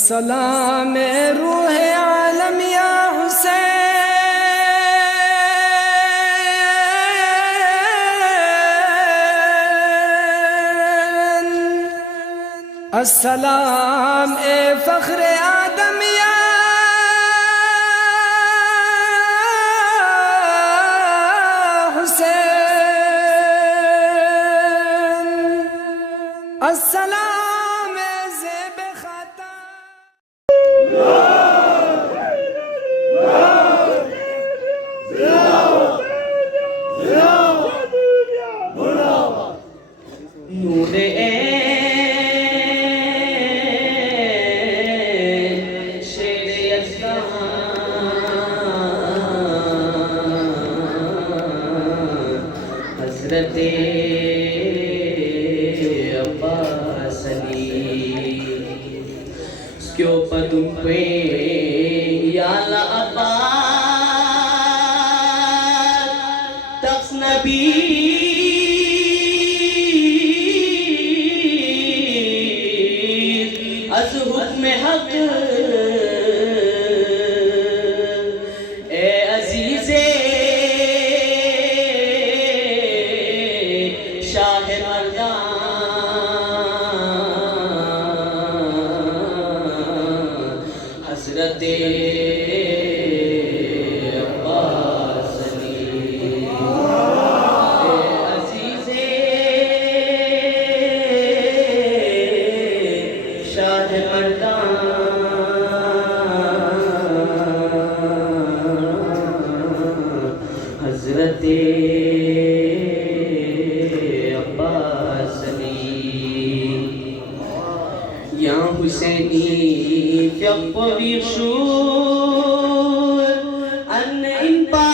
सलाम रूह आलम या हुसैन, अस्सलाम ए फख्र आदम या हुसैन, अस्सलाम ए ज़ेब खाता। नूरे शेरे हज़रते अब्बास अली क्यों पदुम पे याला अब्बास तख्स नबी अज़ हुक्म हक़ ए अज़ीज़े शाह मर्दान हज़रते अब्बास अली ए अज़ीज़े शाह मर्दान हज़रते अब्बास अली या हुसैनी फ़यक़्फ़ी शूर अन इम्पा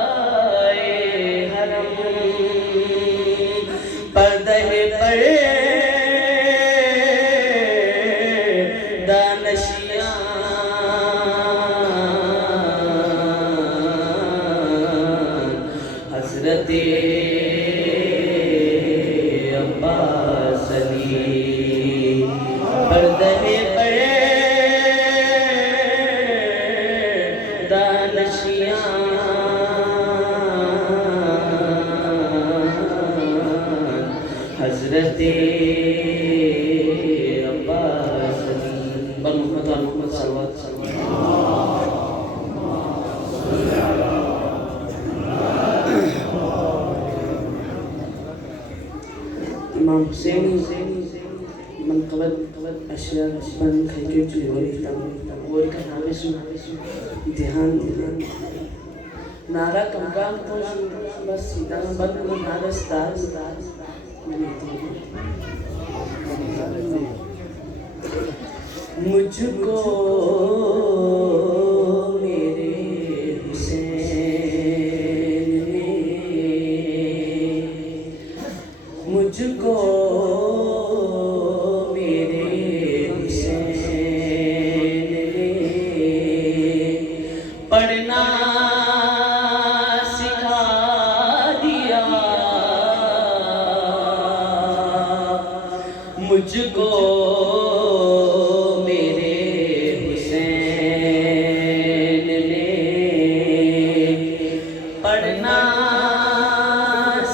सक़ाए हरम पर्दे पर दानशियाँ हज़रते अब्बास अली पर्दे पर दानशियाँ हज़रते अब्बास अली मोहम्मद सल्लल्लाहु अलैहि वसल्लम। इमाम हुसैन मनक़बत अशरा बन खैके चुरी और का नामे सुन ध्यान नारा कमकाम तो बस सीधा बंद को नारा स्टार मुझको मेरे हुसैन ने मुझको मेरे हुसैन ने पढ़ना सिखा दिया मुझको मेरे हुसैन ने पढ़ना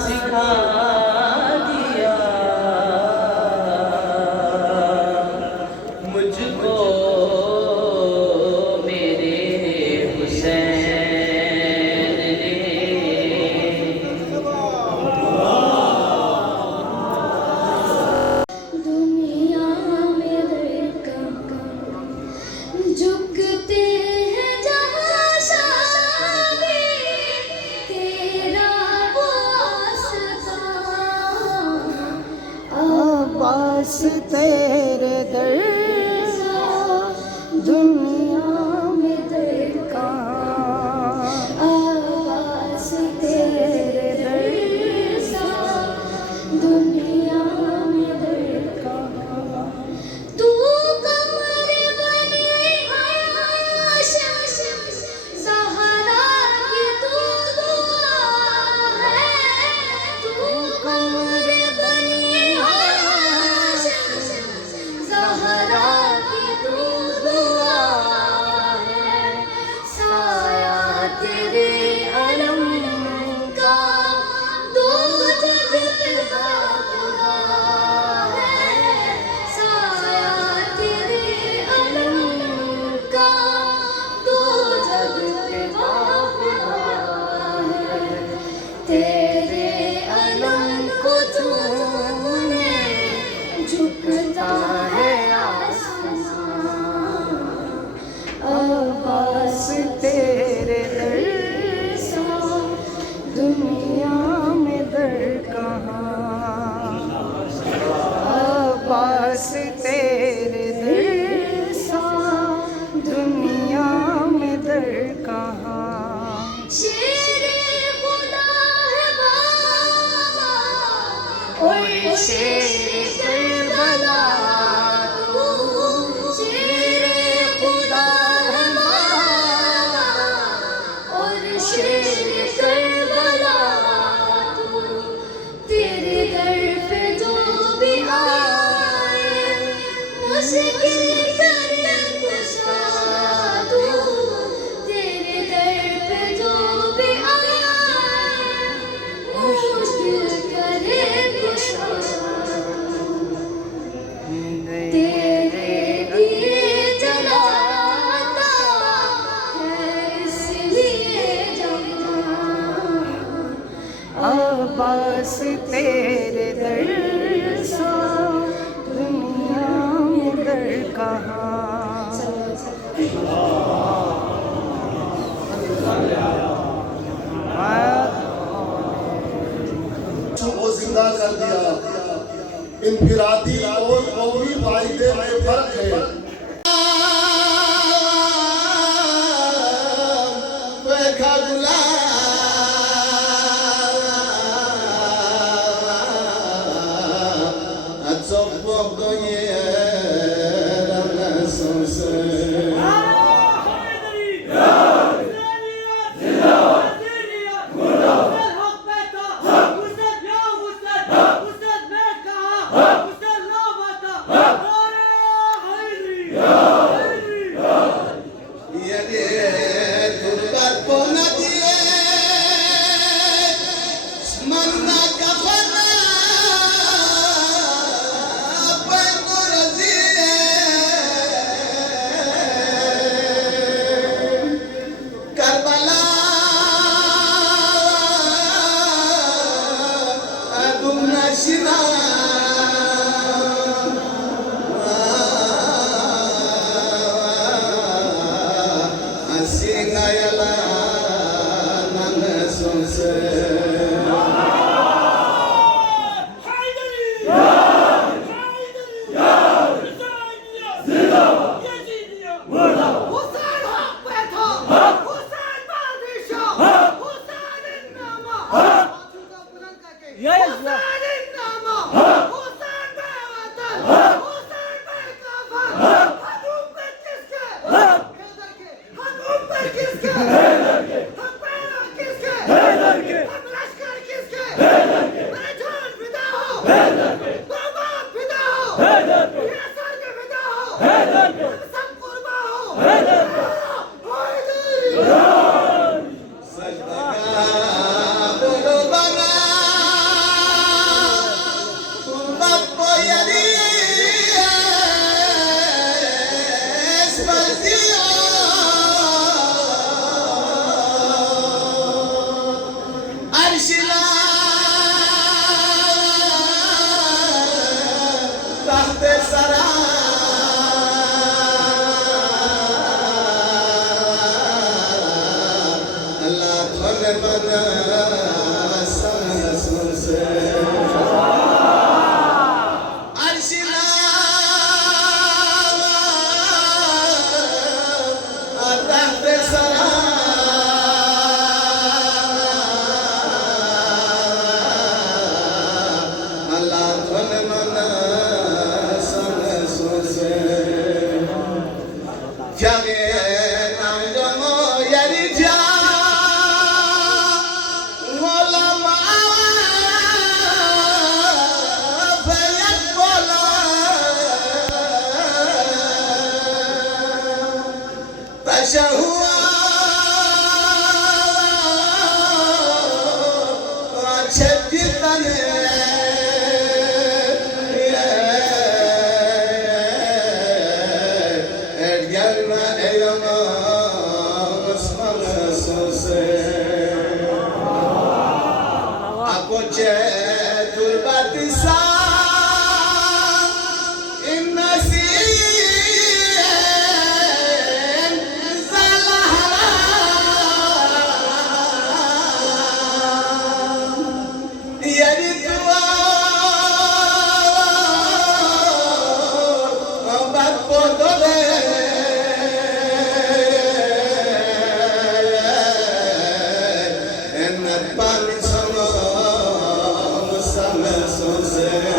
सिखा दिया मुझको मेरे हुसैन ने दुनिया में झुकते हैं जहाँ सामने तेरा वास्ता अब्बास तेरे दर दुनिया में दर का अब्बास तेरे दर दुनिया में दर का तू कमर बनी सहारा की तू दुआ है तू कमर बस तेरे दर सा दुनिया में दर कहाँ। शेरे खुदा है बाबा और शेरे करबला तू। शेरे खुदा है बाबा और शेरे करबला तू। तेरे दर पे जो भी आए मुश्किल करे कुशा तू। तेरे दर पे जो भी आए मुश्किल करे कुशा तू। तेरे दिए जलाता है इसलिए जलाता। अब्बास तेरे दर सा दुनिया में दर कहाँ। को जिंदा कर दिया। इनफिरादी और कौमी फायदे में फर्क है। Zala से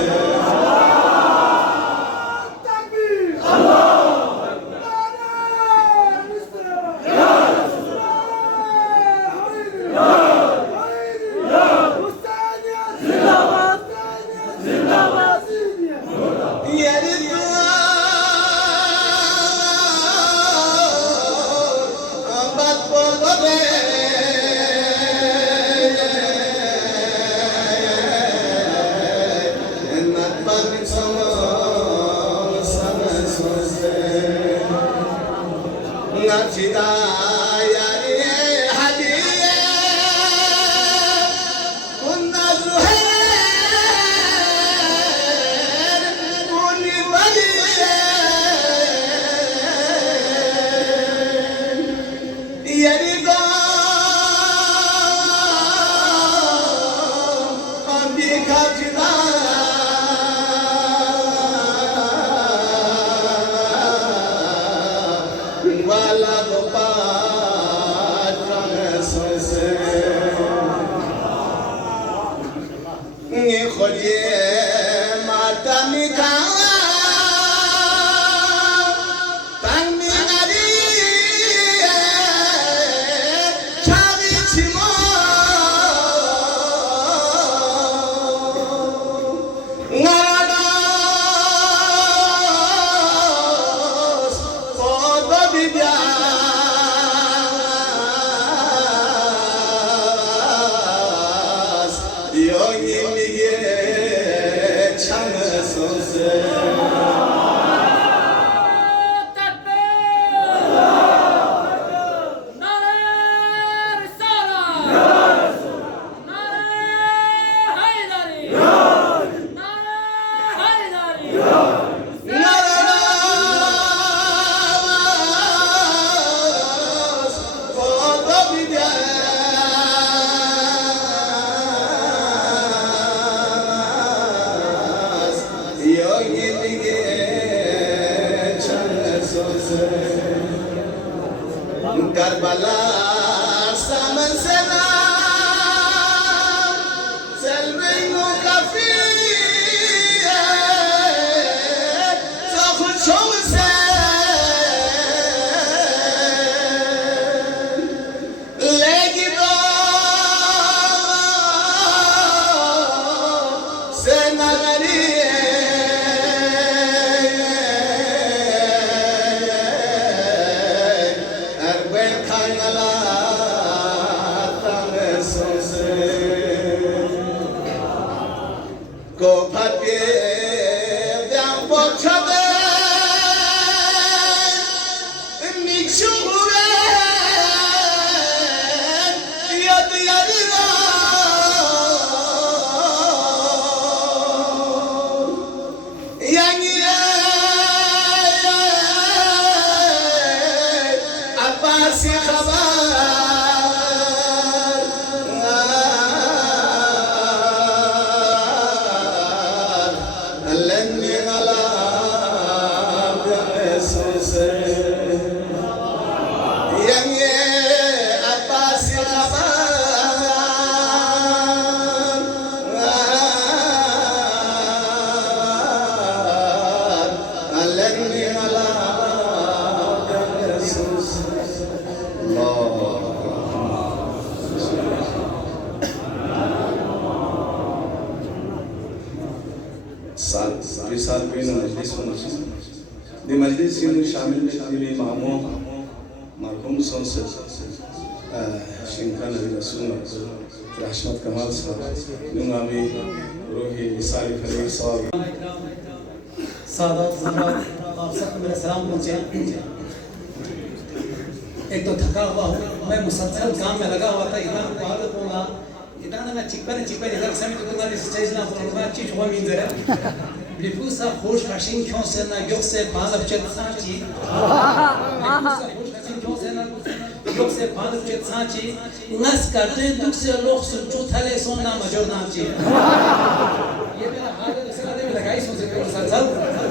मजलिस में शामिल में इमामों मरहूम संसद शिंका नबी रसूल रहमत कमाल साहब नुमामी रूही इसाई फरीद साहब सादात हजरात आप सबको मेरा सलाम पहुंचे। एक तो थका हुआ हूँ मैं, मुसलसल काम में लगा हुआ था। इतना बात बोला इतना मैं चिपने इधर से मैं तुम्हारी स्टेज ना बोलूँ मैं चीज हुआ मिल रहा Lipusa hoş kaşın konsena yoksa bağlıpçet saçı. Lipusa hoş kaşın konsena yoksa bağlıpçet saçı. Nas kartı dukse loksun çutale sonuna major naçı. ये मेरा हाल है दूसरा दे मेरा गाइस मुझे कर सकता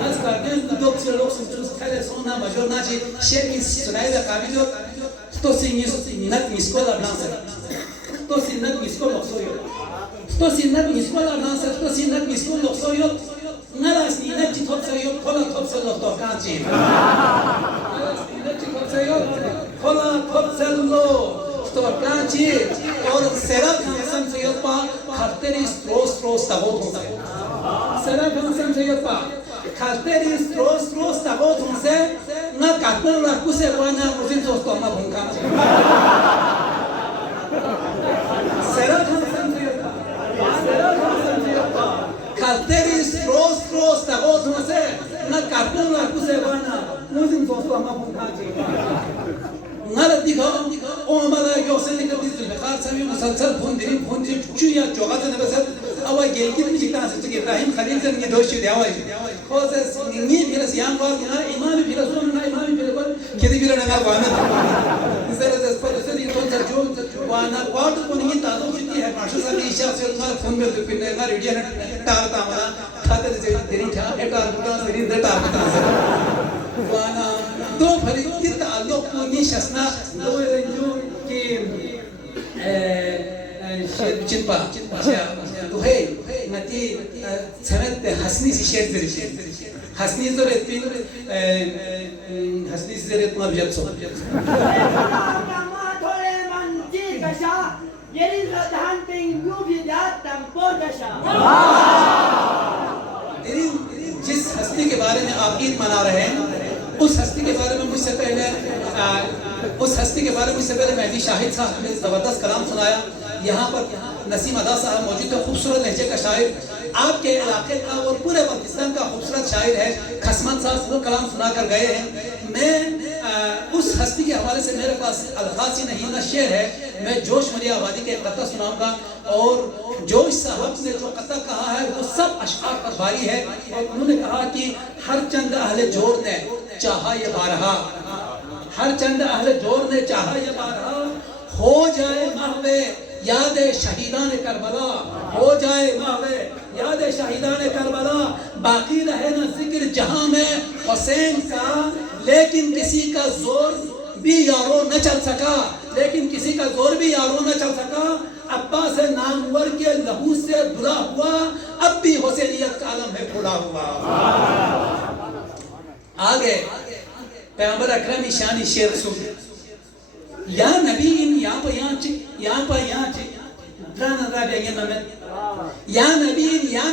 nas kartı dukse loksun çutale sonuna major naçı. Şerki sunayda kabido to sinis nat miskola blansa. To sinat miskol loksoyo. To sinat miskola blansa to sinat miskol lokso soyot nalas ni ne top soyot kola top soyot to kanchi nalas ni ne top soyot kola top soyot to kanchi और सेरा खानसन सोयत पा खतरी स्ट्रोस तगोत हो सेरा खानसन सोयत पा खतरी स्ट्रोस तगोत हो से ना cotton रखु से वाना मुझे दोस्तों ना भूखा सेरा खानसन सोयत पा खतरी स्ट्रोस तगोत हो से ना काटन रखु से वाना मुझे दोस्तों ना भूखा नरद दिखा ओ हमारा योसेन निकल दिस बेकार सभी मुसलसल फोन चुचु या जोगा से बस अब गेल की भी जितना से इब्राहिम खलील से ये दोष दिया हुआ है खोसे नी फिर सियाम वाल ना इमाम फिर सुन ना इमाम फिर को किदी फिर ना वाना इस तरह से पर से ये तो जो वाना क्वार्ट को नहीं तादो की है मास्टर साहब ईशा से ना फोन में तो फिर ना रेडियो ना टारता हमारा खाते से तेरी था एटा बुटा से नी देता बता से वाना दो भरी की ताल्लुक को निशसना दो जो कि शेर चिंपा तो है नती सनत हसनी से शेर जरी हसनी तो रहती हसनी से रहती ना बिजत सो थोड़े मंजी कशा येरी रधान तिंग यू भी जात तंपो दशा जिस हस्ती के बारे में आप ईद मना रहे हैं उस हस्ती के बारे में मुझसे पहले मेहदी शाहिद साहब ने जबरदस्त कलाम सुनाया। यहाँ पर नसीम अदा साहब मौजूद है, खूबसूरत लहजे का शायर, आपके इलाके का और पूरे पाकिस्तान का खूबसूरत शायर है। खसमत साहब वो कलाम सुना कर गए हैं। मैं उस हस्ती के हवाले से मेरे पास अल्फाज ही नहीं ना शेर है। मैं जोश मलिया आबादी के कत्ता सुनाऊंगा और जोश साहब ने जो कत्ता कहा है वो सब अशआर पर भारी है। और उन्होंने कहा कि हर चंद अहले जोर ने चाहा ये बारहा, हर चंद अहले जोर ने चाहा ये बारहा, हो जाए महवे याद शहीदान करबला, हो जाए महवे याद शहीदान करबला, बाकी रहे ना जिक्र जहां में हुसैन का, लेकिन किसी का जोर भी यारो न चल सका, लेकिन किसी का जोर भी यारो न चल सका। अब्बास नामवर के लहू से धुला हुआ अब भी हुसैनियत का आलम है खुला हुआ। आगे पैगंबर अकरम शान शेर सुन या नबी इन यहाँ पर ड्रान राबिया नमत या नबी इन या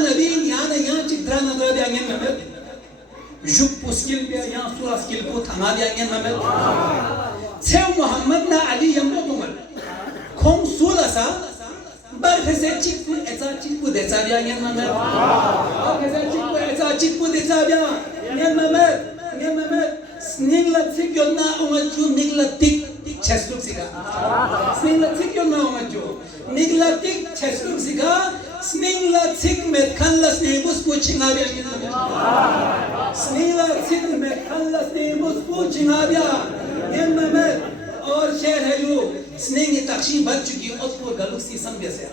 नबी इन ड्रान राबिया नमत जुप पुस्किल पे यहाँ सूरा स्किल को थमा दिया नमत से मोहम्मद ना अली यम्बो तुमल खोम सूला सा बर से चिकू ऐसा चिकू देसा दिया नमत और ऐसा चिकू देसा दिया नमत Sninglat sik yolna umaju niglatik cheslup siga. Sninglat sik yolna umaju niglatik cheslup siga. Sninglat sik met khanlas nebus puchingabiya. Sninglat sik met khanlas nebus puchingabiya. Yemmet और शेर है जो स्नेंग तक्षी बच चुकी उत्पुर गलुक्सी संभ्य से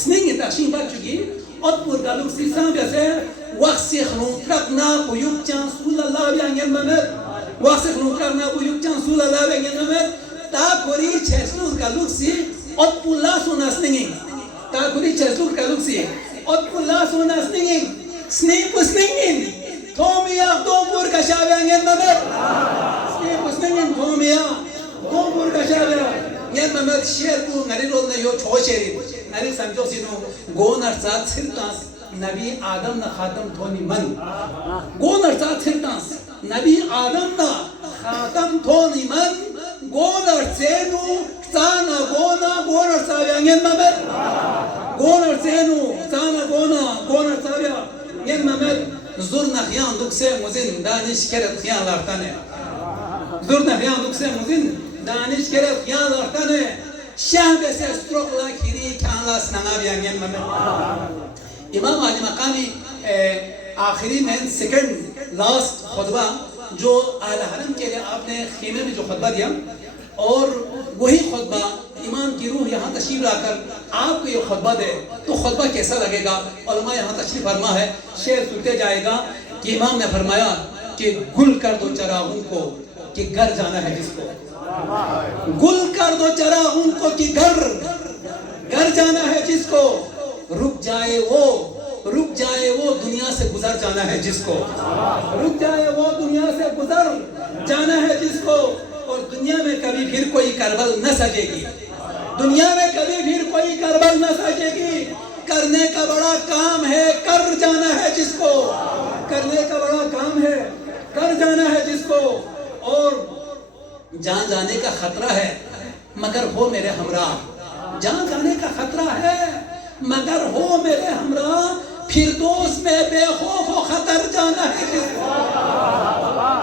स्नेंग तक्षी बच चुकी उत्पुर गलुक्सी संभ्य से वक्सी खनुत्रक ना बुयुक चांस उल्लाह बियांगें ममें वक्सी खनुत्रक ना बुयुक चांस उल्लाह बियांगें ममें ताकोरी चेस्लुर गलुक्सी उत्पुल्ला सोना स्नेंग स्नेंग पुस्नेंग थोमिया दोपुर कशाबियांगें ममें स्नेंग पुस्नेंग थोमिया दोपुर कशाबिया ये ममें शेर को नरीरोल ने यो छोशेरी नरी समझो सिनो गोनर साथ सिरतास नबी आदम न खातम थोनी मन गोनर साथ सिरतास नबी आदम न खातम थोनी मन गोनर सेनु साना गोना गोनर साव्यांगे ममें गोनर सेनु साना गोना गोनर साव्या ये ममें जुर नखियां दुख से मुजिन दानिश करत खियां लार्ताने जुर नखियां दुख से मुजिन दानिश करत खियां लार्ताने शाह से स्ट्रोक ला खिरी खाला स्नाना बियांगे ममें इमाम आली मकामी आखिरी में सेकंड लास्ट खुतबा जो आला हरम के लिए आपने खेमे में जो खुतबा दिया और वही खुतबा इमाम की रूह यहाँ तशरीफ लाकर आपको ये खुतबा दे तो खुतबा कैसा लगेगा। उलमा यहाँ तशरीफ फरमा है, शेर सुनते जाएगा कि इमाम ने फरमाया कि गुल कर दो चरागों को कि घर जाना है जिसको, गुल कर दो चरागों को कि घर जाना है जिसको, रुक जाए वो दुनिया से गुजर जाना है जिसको, रुक जाए वो दुनिया से गुजर जाना है जिसको। और दुनिया में कभी फिर कोई करबल न सजेगी, दुनिया में कभी फिर कोई करबल न सजेगी। करने का बड़ा काम है, कर जाना है जिसको, करने का बड़ा काम है, कर जाना है जिसको। और जान जाने का खतरा है मगर हो मेरे हमरा, जान जाने का खतरा है मगर हो मेरे हमरा। फिरदौस में बेखौफ व खतर जाना है जिसको,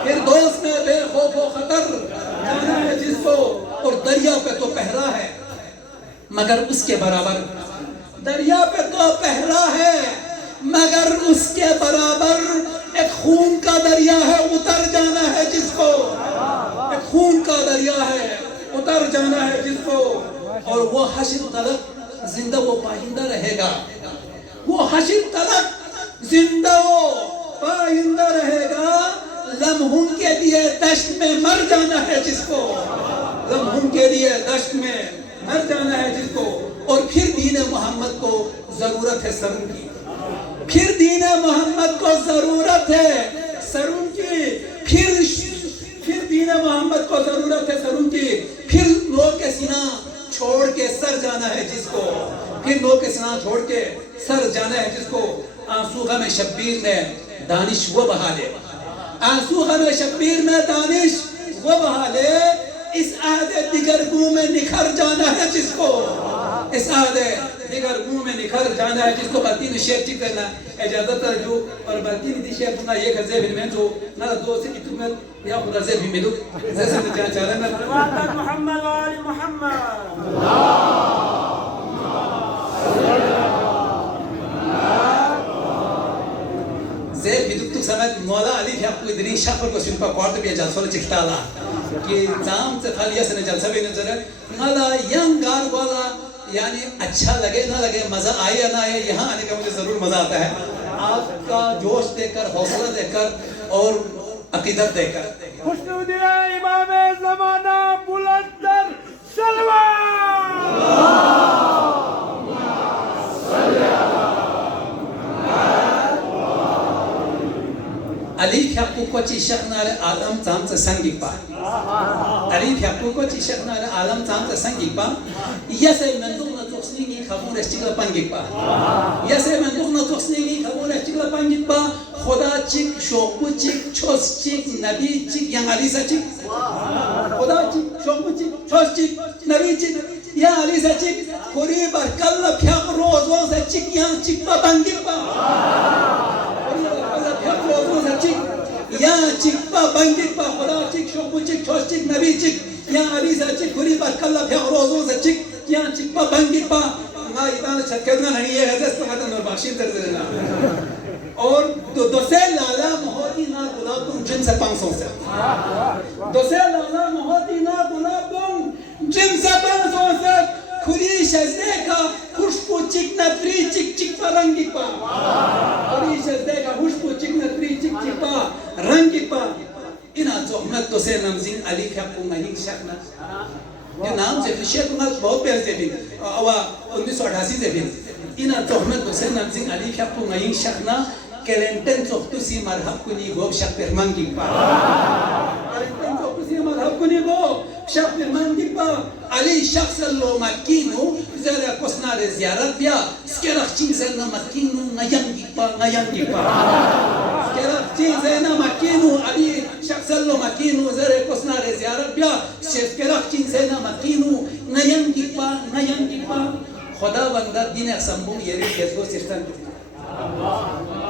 फिरदौस में बेखौफ व खतर जाना है जिसको। और दरिया पे तो पहरा है मगर उसके बराबर, दरिया पे तो पहरा है मगर उसके बराबर एक खून का दरिया है, उतर जाना है जिसको, एक खून का दरिया है, उतर जाना है जिसको। और वो हश्र तलक जिंदा वो पाइंदा रहेगा, वो हश्र तलक जिंदा वो पाइंदा रहेगा। लम्हों के लिए दश्त में मर जाना है जिसको, लम्हों के लिए दश्त में मर जाना है जिसको। और फिर दीन मोहम्मद को जरूरत है सरून की, फिर दीन मोहम्मद को जरूरत है सरून की, फिर दीन मोहम्मद को जरूरत है सरून की। फिर लोग के सीना छोड़ के सर जाना है जिसको, फिर लोग के सीना छोड़ के सर जाना है जिसको। आंसू गम शब्बीर में दानिश वो बहा ले, आंसू गम शब्बीर में दानिश वो बहा ले। इस आदे दिगरगू में निखर जाना है जिसको, इस आदे दिगरगू में निखर जाना है जिसको। बल्कि निशेर ठीक करना इजाजत जो और बल्कि निशेर सुना ये खजे फिर में जो ना दो से कितु में या खुदा से भी मिलूं जैसे तो क्या चाह रहे हैं सल्लल्लाहु मोहम्मद व आले Mohammad. Zey biduktuk samet Mola Ali yaptığı idrin şafır ko sünpa kuardı bir jalsol çıktala ki जाम से खाली ऐसे न जलसा भी नजर है मला यंग गार वाला यानी अच्छा लगे ना लगे मजा आए या ना आए यहाँ आने का मुझे जरूर मजा आता है आपका जोश देखकर हौसला देखकर और अकीदत देखकर। खुशनुदिया इमाम ज़माना बुलंदर Salwan. Alif yaptığı koçi şaknare alam zamsa sangipa. Alif yaptığı koçi şaknare alam zamsa sangipa. Yase mendukna toksnigi khabur estigla pangipa. Yase mendukna toksnigi khabur estigla pangipa. Khoda chik, shokbu chik, chos chik, nabi chik, yang alisa chik. Khoda chik, shokbu chik, chos chik, nabi chik, yang alisa chik. Khori barkalla phyak rozon se chik yang chikpa pangipa. या चिक्पा बंगिक्पा खुदा चिक शोकु चिक छोस चिक नबी चिक या अली सा चिक खुरी पर कल्ला फिर रोज़ों से चिक या चिक्पा बंगिक्पा ना इतना शक्कर नहीं है ऐसे तो मतलब नौबाशी कर देना और दो से लाला मोहती ना गुलाब तुम जिन से 500 से दो से लाला मोहती ना गुलाब तुम जिन से 500 से खुरी शज़े का खुशबू चिक नत्री चिक चिक परंगी पा खुरी शज़े का खुशबू चिक नत्री चिक चिक पा रंगी पा इना ज़ोहमत तो से नमज़िन अली ख़्यापू नहीं शक्ना ये नाम से फिशेट उन्हें बहुत प्यार से भी आवा 1988 से भी इना ज़ोहमत तो से नमज़िन अली ख़्यापू नहीं शक्ना कैलेंटन चौकटू सी मरहब कुनी गोब शक्कर मंगी पा कैलेंटन चौकटू सी मरहब कुनी गोब शक्कर मंगी पा अली शख्स लो मकीनु ज़रा कोसना रे ज़ियारत बिया स्केरख चीज़ ना मकीनु नयंगी पा स्केरख चीज़ ना मकीनु अली शख्स लो मकीनु ज़रा कोसना रे ज़ियारत बिया स्केरख चीज़ ना मकीनु नयंगी पा खुदा बंदा दिन असंबुम येरी केसगो सिस्टम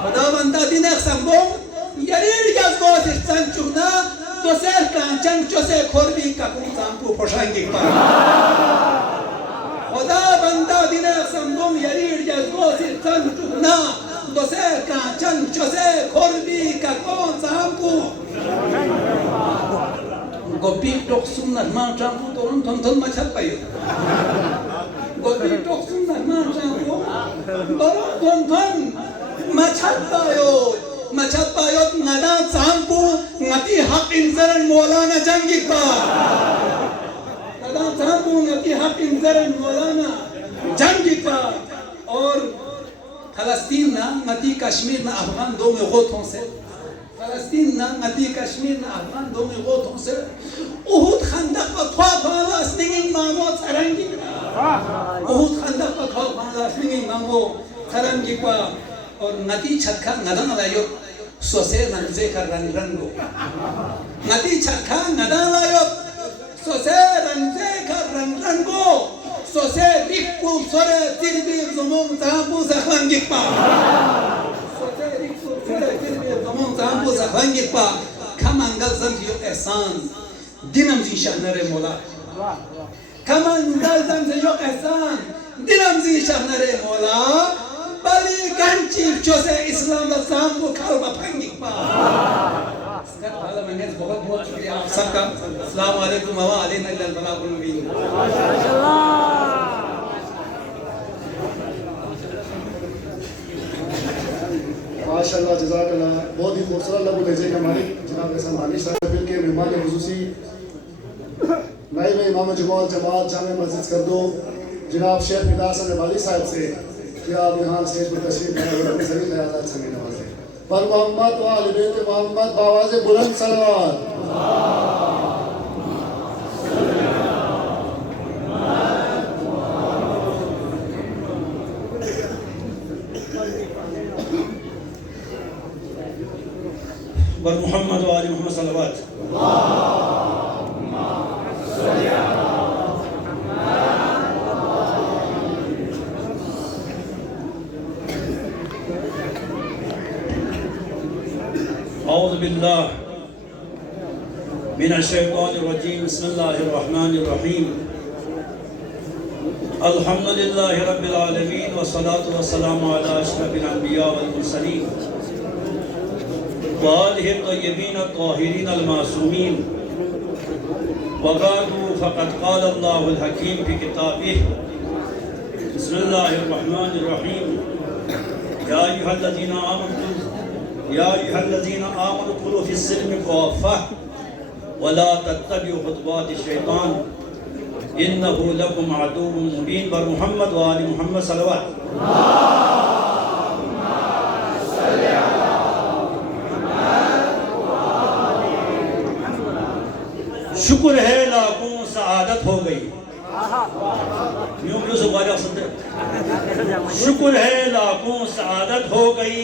खुदा बंदा दिन असंबुम येरी केसगो सिस्टम चुना तो से कांचन चोसे खोरबी कपूर सांपू पोशांगी पा खुदा बंदा दिन असंबुम येरी केसगो सिस्टम चुना तो से कांचन चोसे खोरबी कपूर सांपू गोपी टोक्सुम नरमा चांपू तोरन थन मछल पायो गोपी टोक्सुम नरमा चांपू तोरन थन मछल पायो नदा चांपू ngati hak inzaran Maulana jangi pa nada चांपू ngati hak inzaran Maulana jangi pa और فلسطين متي كشمير أفغان دوم يغوتون سر فلسطين متي كشمير أفغان دوم يغوتون سر أهود خندق وطواب فلسطين مامو ترنجي أهود خندق وطواب فلسطين مامو ترنجي और नदी छक्का नदन लायो सोसे रंजे कर रंगो नदी छक्का नदन लायो सोसे रंजे कर रंगो सोसे रिक्कु सोरे तिरबी ज़ुमुम तांबू ज़खलंगी पा सोसे रिक्कु सोरे तिरबी ज़ुमुम तांबू ज़खलंगी पा कमांगल ज़ंजियो एहसान दिनम जी शहनरे मोला कमांगल ज़ंजियो एहसान दिनम जी शहनरे मोला बली कंची चोसे इस्लाम दा सांबू खालबा फंगी पा इसका वाला मैंने बहुत बहुत शुक्रिया आप सबका अस्सलाम वालेकुम व अलैना इल्लल बलागुल मुबीन माशाअल्लाह जज़ाकल्लाह बहुत ही खूबसूरत लफ्ज़ लहजे का मालिक जनाब हसन मालिक साहब बिल के मेहमान खुसूसी नाइब इमाम जुमात जमात जामे मस्जिद कर दो जनाब शेख मिदास वाली साहब से कि आप यहाँ स्टेज पर तशरीफ लाए और अपने सभी ख़यालात से नवाजें पर मोहम्मद व अहले बैत मोहम्मद बावाज़े बुलंद सलवात बर मोहम्मद व आले मोहम्मद सल्लल्लाहु औज़ु बिल्लाह मिनश शैतानिर रजीम बिस्मिल्लाहिर रहमानिर रहीम अल्हम्दुलिल्लाहि रब्बिल आलमीन व सलातु व सलामु अला अशरफिल अंबिया वल मुरसलीन व आलिहि तय्यबीन अत्ताहिरीन अल मासूमीन व बादु फ़क़द क़ाल अल्लाहुल हकीम फ़ी किताबिही बिस्मिल्लाहिर रहमानिर रहीम या अय्युहल्लज़ीना आमनु कुलू फ़िस्सिल्मि काफ़्फ़ा व ला तत्तबिउ ख़ुतवातिश शैतान इन्नहु लकुम अदुव्वुम मुबीन बर मोहम्मद व आले मोहम्मद सल्लल्लाहु शुक्र है लाखों सआदत हो गई यूं से बाजा सुनते शुक्र है लाखों सआदत हो गई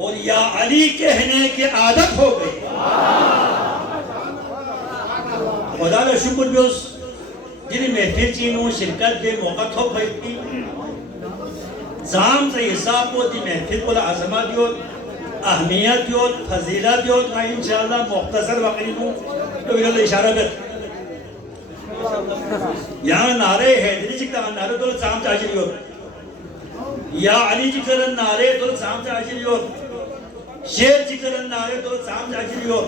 और या अली कहने की आदत हो गई खुदा का शुक्र भी उस जिन महफिल चीनों शिरकत दे मौका थो खरीदी जाम से हिसाब को दी महफिल को अजमत दियो अहमियत दियो फजीलत दियो मैं इंशाअल्लाह मुख्तसर वक़्त में तो विरल इशारा कर यहाँ नारे हैदरी जी का नारे तो जाम चाचिल यो या अली जी का नारे तो जाम चाचिल यो शेर जी का नारे तो जाम चाचिल यो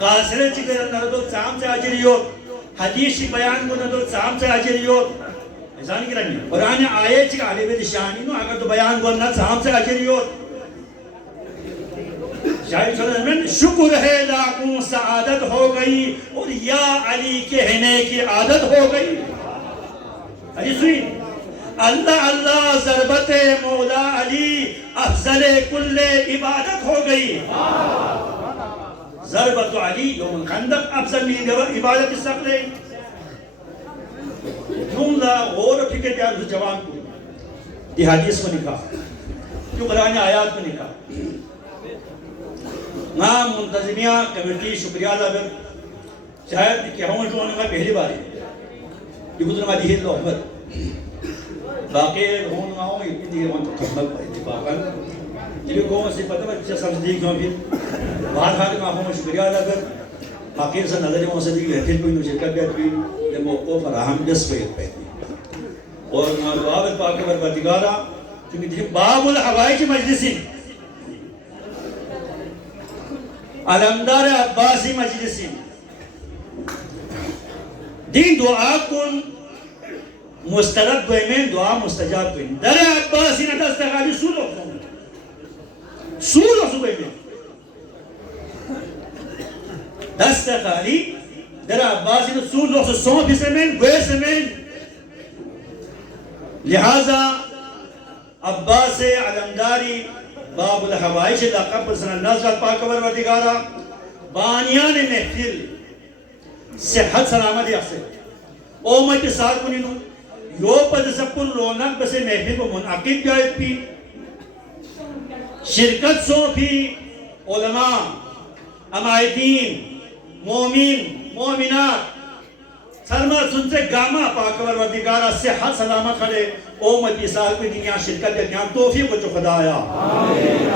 कासरे जी का नारे तो जाम चाचिल यो हदीस बयान को तो जाम चाचिल यो ऐसा नहीं करनी कुरान आयत का आले में निशानी नो अगर तो बयान को ना जाम चाचिल यो शुक्र है लाखों सआदत हो गई और या अली कहने की आदत हो गई अली सुनी अल्लाह अल्लाह ज़रबत मौला अली अफजल कुल्ले इबादत हो गई ज़रबत अली यौमुल खंदक अफजल मिन इबादत सकले जुमला और फिक्र दिया जवाब को हदीस को निकाह जो कुरान आयत में निकाह ना मुंतज़िमिया कमेटी शुक्रिया अदा कर शायद कि हम जो ने पहली बार ये बुद्ध ने दिए लोहमत बाकी होन गाओ इतनी वन तो खत्म इत्तेफाकन जिले को से पता बच्चा समझ क्यों फिर बाहर हाल में हम शुक्रिया अदा कर आखिर से नजर में से दी महफिल कोई शिरकत भी ने मौको फराहम जस पे और बाब पाक के परवरदिगारा क्योंकि बाबुल हवाइज मजलिसी अलमदार अब्बासी मजलिसी दिन दुआ कुन मुस्तरब में दुआ मुस्तजाब कुन दर अब्बासी न दस्तगाली सूलो सुबह में दस्तगाली दर अब्बासी न सूलो से सौ फिसमें गोए समें लिहाजा अब्बास अलमदारी बाबुल हवाइश लक़ब नज़र पाक परवरदिगारा बानियान महफिल सेहत सलामत यासे ओ मत साथ कुनिनु यो पद सपुल रौनक बसे महफिल को मुनअक़िद जायत भी शिरकत सो भी उलमा अमायदीन मोमिन मोमिनात सरमा सुनते गामा पाकवर वदिगारा से हर सलामत खड़े ओ मती साल में दुनिया शिरकत के ज्ञान तौफीक को खुदाया आमीन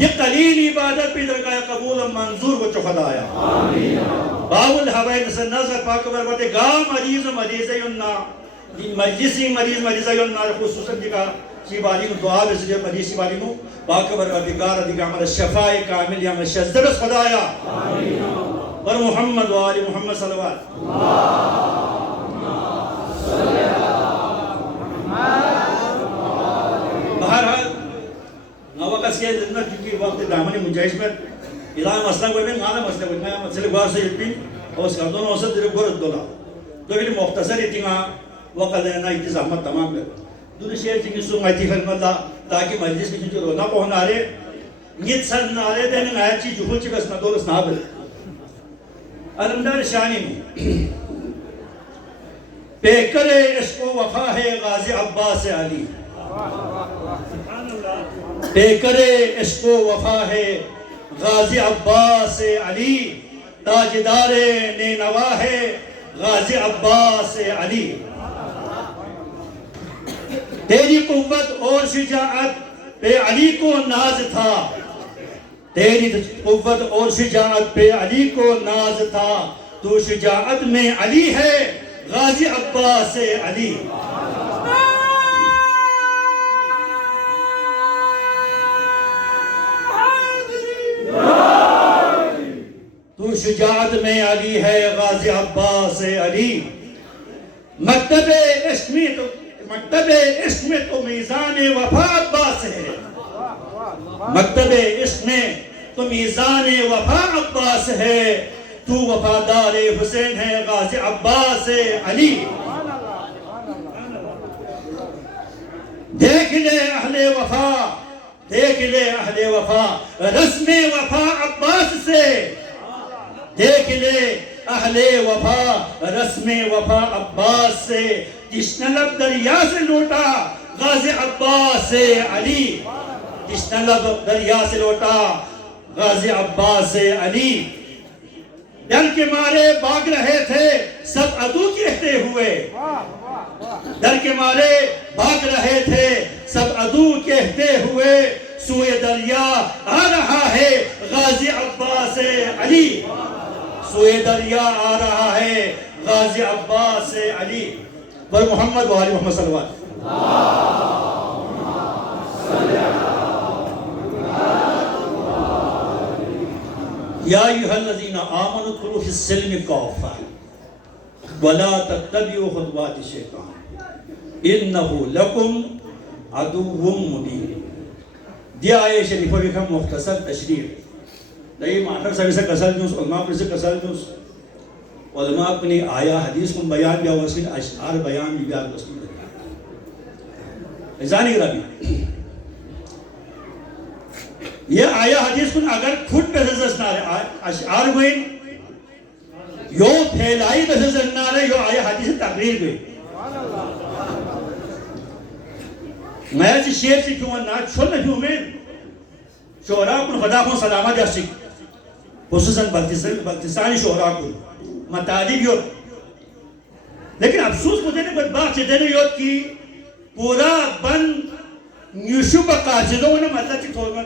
ये कलील इबादत पे दरगाह कबूल और मंजूर को खुदाया आमीन बाउल हवाई से नजर पाकवर वदिगा मरीज युन्ना दी मरीज युन्ना खुसूसन दिका शिवाली नु दुआ बेसजे मरीज शिवाली नु पाकवर वदिगारा दिगा हमारा शफाए कामिल या में शज़दरस खुदाया आमीन वर मोहम्मद व आले मोहम्मद सल्लल्लाहु बहरहाल नवकस के दिन में क्योंकि वक्त दामनी मुजाहिद में इलाम असला कोई में माला मसला कोई मैं मसले बार से यपी और उसका दोनों औसत दिल गोरत दोला तो ये मुख्तसर इतिमा वक़्त लेना इंतज़ाम तमाम कर दूसरे शेर जिंग सुंगाती खिदमत ताकि मजलिस में जो रोना पहुँच रहे नित सर नारे देने आया चीज़ जुहल चिकस ना दोलस ना बल अलमदार शानी पेकरे इसको वफा है गाजी अब्बास अली पेकरे इसको वफा है गाजी अब्बास अली ताजदारे नेनवा है गाजी अब्बास अली तेरी कुव्वत और शुजाअत पे अली को नाज था तेरी कुव्वत और शुजाअत पे अली को नाज था तो शुजाअत में अली है गाजी अब्बास अली तो शुजाअत में अली है गाजी अब्बास अली मकतबे इश्क में तो मीज़ान वफा अब्बास है मकतबे इश्क में तो मीज़ान वफा अब्बास है तू वफादार हुसैन है गाजी अब्बास अली देख ले अहले वफा देख ले अहले वफा रस्म वफा अब्बास से देख ले अहले वफा रस्म वफा अब्बास से जिसने लब दरिया से लौटा गाजी अब्बास अली जिसने लब दरिया से लौटा गाजी अब्बास अली डर के मारे भाग रहे थे सब अदू कहते हुए डर के मारे भाग रहे थे सब अदू कहते हुए सूए दरिया आ रहा है गाजी अब्बास अली सूए दरिया आ रहा है गाजी अब्बास अली पर मोहम्मद व आले मोहम्मद सल्लल्लाहु या अय्युहल्लज़ीना आमनु उदखुलू फिस्सिल्मि काफ़ा वला तत्तबिउ खुतवाति शैतान इन्नहु लकुम अदुव्वुम मुबीन दिया आये शरीफ का मुख्तसर तशरीह दई माटर सभी से कसर न्यूज़ उलमा पर से कसर न्यूज़ उलमा अपनी आया हदीस को बयान बिया वसील अशआर बयान बिया वसील जानी रबी ये आया हदीस कुन अगर खुद पे नारे अशआर गई यो फैलाई पे नारे यो आया हदीस तकरीर गई मैं से शेर से क्यों ना छोड़ क्यों में शोरा कुन खुदा को सलामत यासिक खुसूसन बल्तिसानी शोरा कुन मतालिब यो लेकिन अफसोस मुझे ने बात से देने यो की पूरा बन न्यूशु बकाजिदों ने मतलब की थोड़ा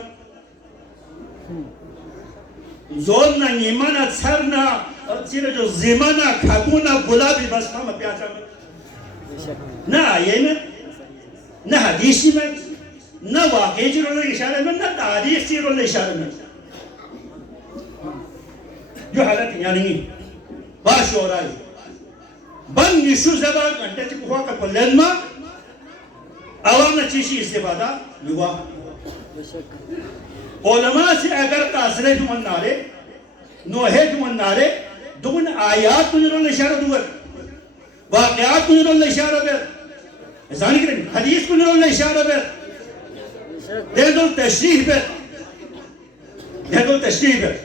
जोरना नीमाना छरना चिरे जो ज़िमाना खागुना गुलाबी बस हम प्यासा में ना ये में ना हदीसी में ना वाक़ई जी रोले इशारे में ना तारीख़ जी रोले इशारे में जो हालत यहाँ नहीं बाश हो रहा है बन यीशु ज़बान घंटे से कुहा का पल्लेन में आवाम ने चीज़ी इस्तेफादा युवा उलमा से अगर तासरे जुमन नारे नोहे जुमन नारे दुगुन आयात कुजरोल इशारा दुवर वाक़यात कुजरोल इशारा बर जानी करें हदीस कुजरोल इशारा बर Dendul teşrih be. Dendul teşrih be.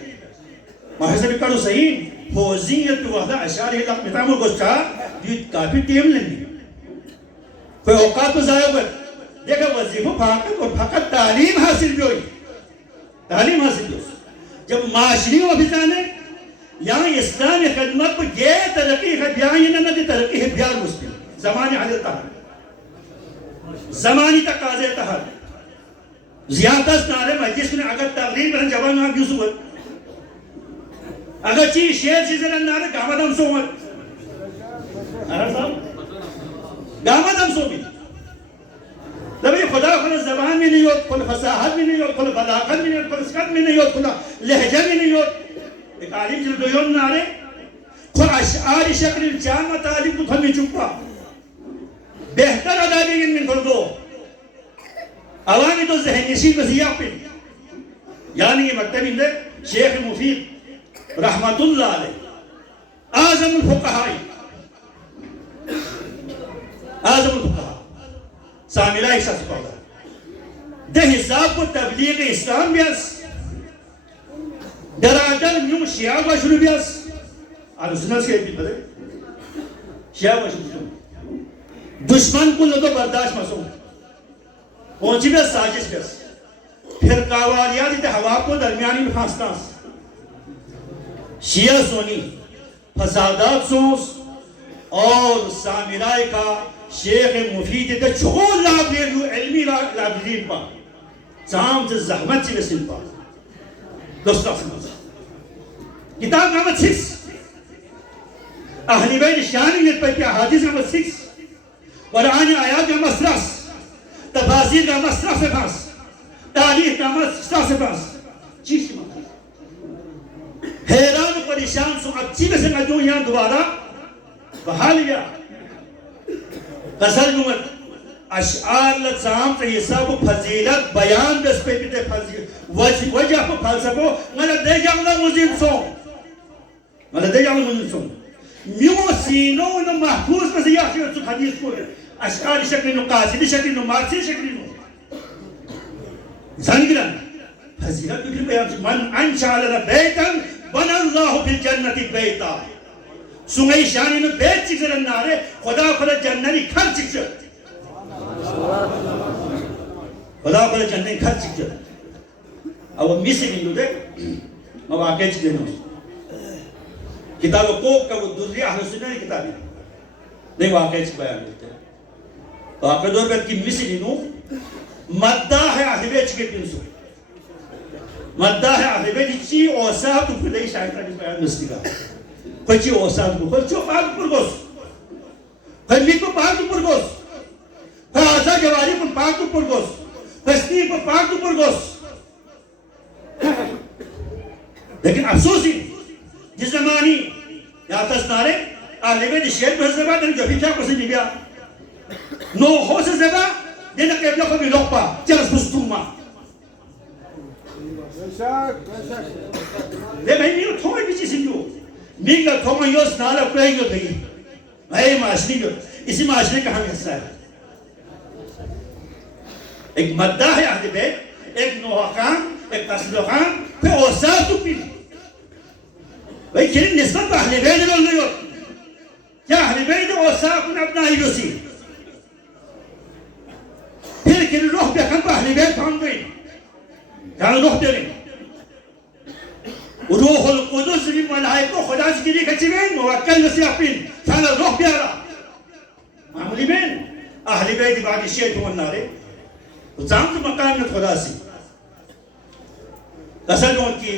Mahse bir karo sayın. Hoziyet bir vahda aşari lak mitamul koşa. Düt kafi temlenmi. Koy औकात में जाया हुआ देखा वजीफा फाकत और फाकत तालीम हासिल भी हुई तालीम हासिल भी जब माशरी ऑफिसर ने यहाँ इस्लामी खदमत को ये तरक्की है बयान ये ना दी तरक्की है बिहार मुस्लिम ज़माने हालत तहर ज़मानी तकाज़े तहर ज़ियादत नारे मस्जिद में अगर तकरीर करने जवान आप यूसुफ अगर चीज़ शेर चीज़ें नारे गामदम सोमत अरे साहब गामदम सोमी तभी खुदा खुला ज़बान में नहीं होता खुला फसाहत में नहीं होता खुला बलागत में नहीं होता खुला स्कत में नहीं होता खुला लहजा में नहीं होता एक आलिम जिल दोयों नारे खुला अशारी शक्ल चार मतालिब को थमी चुका बेहतर अदाबी में कर दो अवामी तो ज़हन नशीब वज़िया पे यानी ये मतलब इंदे शेख मुफीद रहमतुल्लाह अलैह आज़मुल फुक़हा आज़मुल फुक़हा सामिला हिस्सा से पढ़ा दे हिसाब को तबलीग इस्लाम बियास दरादर न्यू शिया का शुरू बियास आलुसुन्नत के भी बदले शिया का शुरू दुश्मन को लगो बर्दाश्त मसो पहुंची बियास साजिश बियास फिर कावालिया दिते हवा को दरमियानी में फांसता शिया सोनी फसादात सोस और सामिराय का शेख मुफीद ते छोल लाभलेलू इल्मी लाभलीन पा जाम से ज़हमत से वसिल पा दोस्तों समझ किताब नंबर 6 अहली बैत शानियत पर क्या हदीस नंबर 6 कुरान आयत नंबर 10 तफासीर नंबर 10 तारीख नंबर 10 चीज हैरान परेशान सो अच्छी में से मैं जो यहाँ दोबारा बहाल लिया कसर नुमत अशआर लज़ाम से हिसाब फजीलत बयान दस पे किते फजील वजह को फलसफो मतलब दे जाऊंगा मुझे सो म्यू सीनो न महफूज में से या फिर तो हदीस को अशआर शक्ल न कासिदी शक्ल न मार्सी शक्ल न जानगिरन फजीलत भी बयान मन अंशाला बैतन बना अल्लाह फिल जन्नति बैता सुंगई शानी में बेच चिकन नारे खुदा खुदा जन्नती खर्च चिकन खुदा खुदा जन्नती खर्च चिकन अब मिसिंग इन दे अब आगे चिकन किताब को कब दूसरी अहले सुन्नत की किताब है नहीं वाक़ई चिक बयान करते हैं तो आपके दौर पर की मिसिंग इनो मद्दा है अहले बेच के पिंसो मद्दा है अहले बेच ची और साहब तो फिर शायद का बयान नस्तिका Kau osad bu, kau pagu purgos, kau miko pagu purgos, kau azar jawari pun pagu purgos, kau sni pun pagu purgos. लेकिन अफसोस ही जिस ज़मानी या तस्नारे आले में दिशेर पर ज़बा तन जो भी क्या कुछ नहीं गया नो हो से ज़बा देना के अपना कभी लोग पा चल सुस्तुमा ले भाई नहीं थोड़ी भी चीज़ नहीं मीगा थोड़ा योस नाला प्रेंगे भाई भाई माशनी जो इसी माशने का हम हिस्सा है एक मद्दा है आदि बे एक नोहाकान एक तस्लोकान फिर औसात तुपी भाई किरण निस्बत पर अहले बैत लोग नहीं हो क्या अहले बैत औसात कुन अपना ही लोसी फिर किरण रोह पे कम पर अहले बैत फाम गई क्या रोह पे नहीं रूहुल कुदुस भी मलाइको खुदा से गिरी कच्ची में मुवक्कल नसी अपनी क्या रोह पे आ रहा मामूली में अहले बैत बाकी शेख होने नारे तो जाम तो मकान में खुदा सी कसर कौन की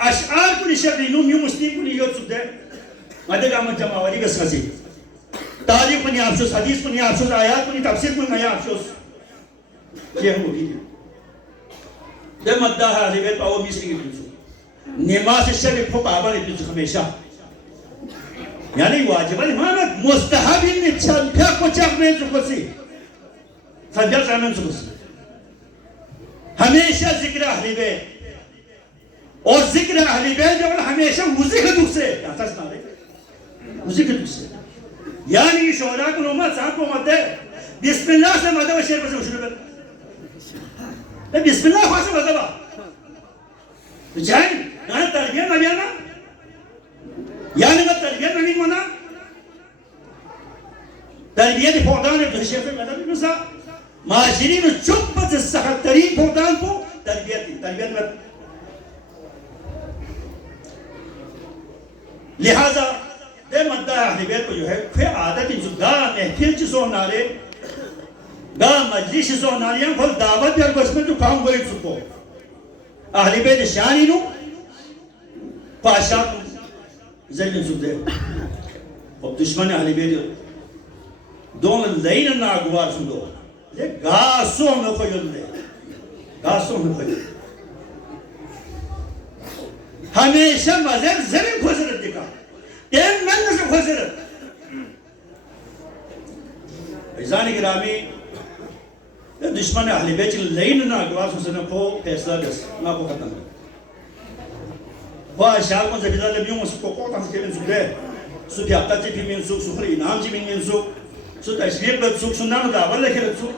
अशआर को निशब्द इन्हों म्यू मुस्लिम को नहीं योद सुधे मध्य कामत जमावरी का सजी तारीख को नहीं आपशोस हदीस को नहीं आपशोस आयात को नहीं तफसीर को नहीं आपशोस ये हम उठी थी जब मद्दा है अलीबेत पाओ मिस्री की पिंसु नमाज से भी फुक आबा ने पिंसु हमेशा यानी वाजिब है माना मुस्तहब इन चंपा को चक में चुकसी संजल सामने चुकसी हमेशा जिक्र अलीबेत और जिक्र अहले बैत जो हमेशा उसी के दुख से आता है उसी के दुख से यानी शोहरा को उम्मत साहब को मत बिस्मिल्लाह से मत शेर पर शुरू कर तो बिस्मिल्लाह खास बता जान ना तरबियत ना बियाना यानी का तरबियत नहीं होना तरबियत फौदान है तो शेफ में मतलब भी सा माशरी में चुप से सहतरी फौदान को तरबियत में लिहाजा दे मद्दा अहले बैत को जो है फिर आदत जुदा महफिल जिसो नारे गा मजलिस जिसो नारियां फल दावत यार बस में जो काम कोई सुको अहले बैत शानी नो पाशा जल्द जुदे अब दुश्मन अहले बैत दोन लाइन ना अगवार सुनो ले गासो में कोई हमेशा मज़हब ज़मीन खुजरत दिखा तेन मन से खुजरत इज़ानी गिरामी दुश्मन अहले बैत लाइन ना अगवार सुनो को फैसला दस ना को खत्म वह शाल को जब इधर लेबियों उसको को तंग के में सुबह सुबह आता जी भी में सुखरी नाम जी में सु तशरीफ बद सुख सुनना ना दावल लेके रखो